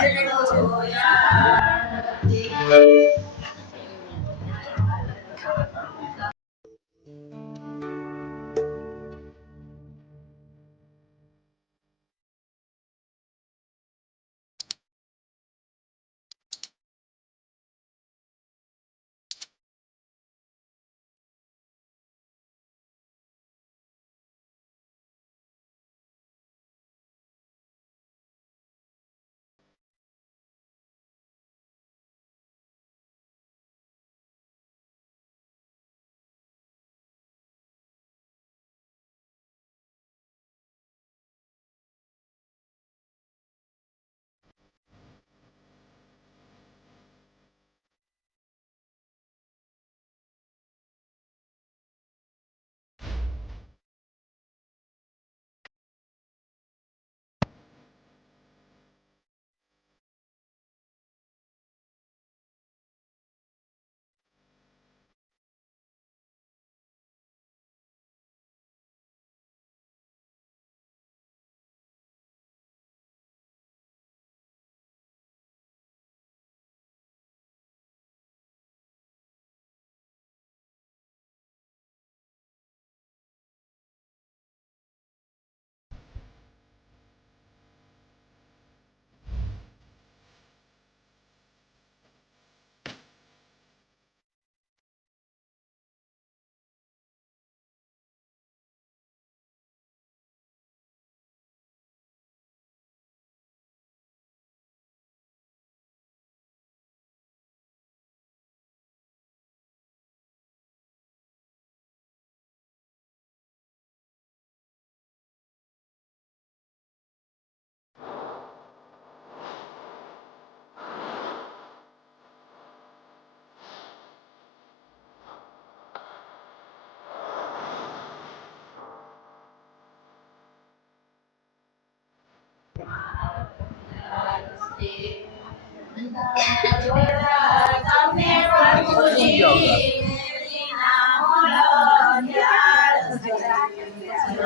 Hallelujah.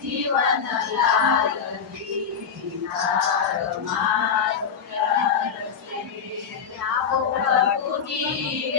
જીવન લાલજી તારો મારો પ્યાર છે. આવો પ્રભુજી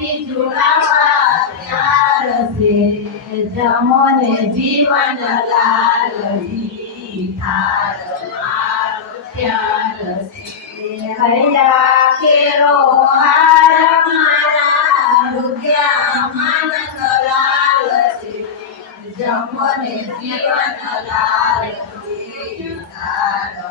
ગોપી ઝુલાવા ત્યાર છે. જમો ને જીવન. હૈયા લાલ લાલજી તારો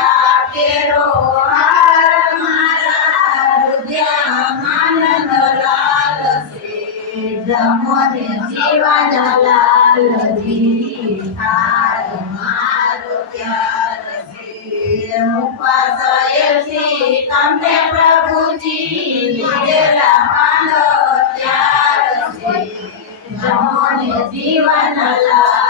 હૈયા કેરો હાર મારા રુદ્યામાં નંદલાલ છે. જમો ને જીવન લાલજી તારો મારો પ્યાર છે. મુપાસયેથી તમને પ્રભુજી લીધેલા માનો ત્યાર છે. જમો ને જીવન લાલજી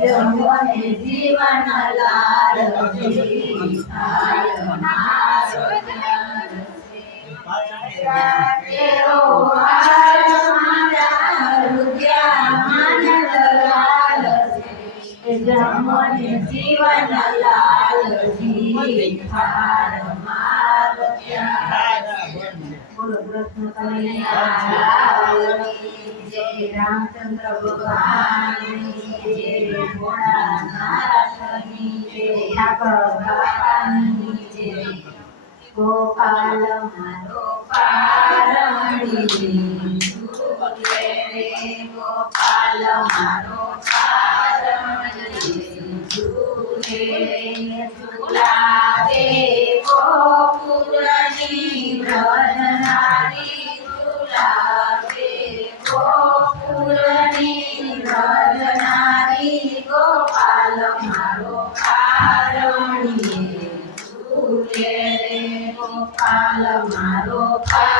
છે. જમો ને જીવન લાલજી મારો કેરો લાલ જય રામચંદ્ર ભગવાનની Gopalam, Gopalam, Gopalam, Gopalam, Gopalam, Gopalam, Gopalam, Gopalam, Gopalam, Gopalam, Gopalam, Gopalam, paloma, paloma.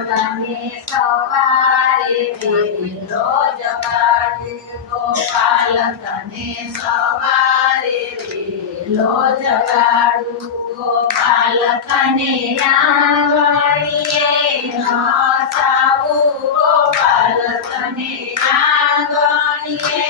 બને સવારે મેરી રોજ પાડે ગોપાલ. તને સવારે વેલો જગાડું ગોપાલ. તને આંગળીએ હસાવું ગોપાલ. તને આંગળીએ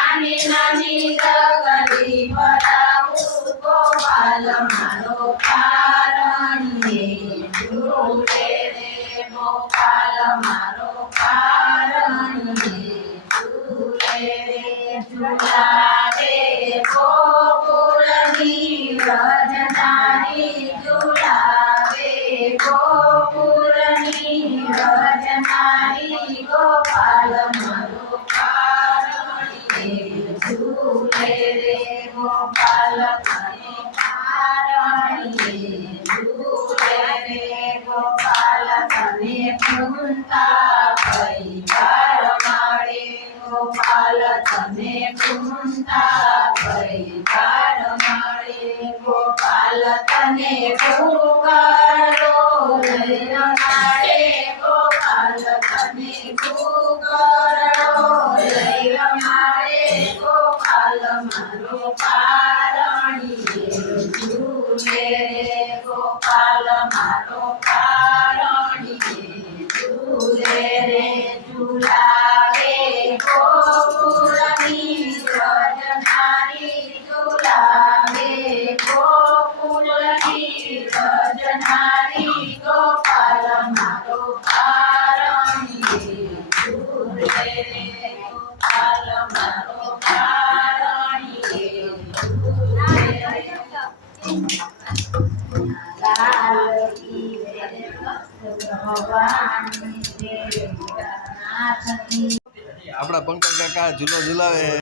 Amin, amin, amin. આપણા પંકજ કાકા ઝૂલો ઝુલાવે.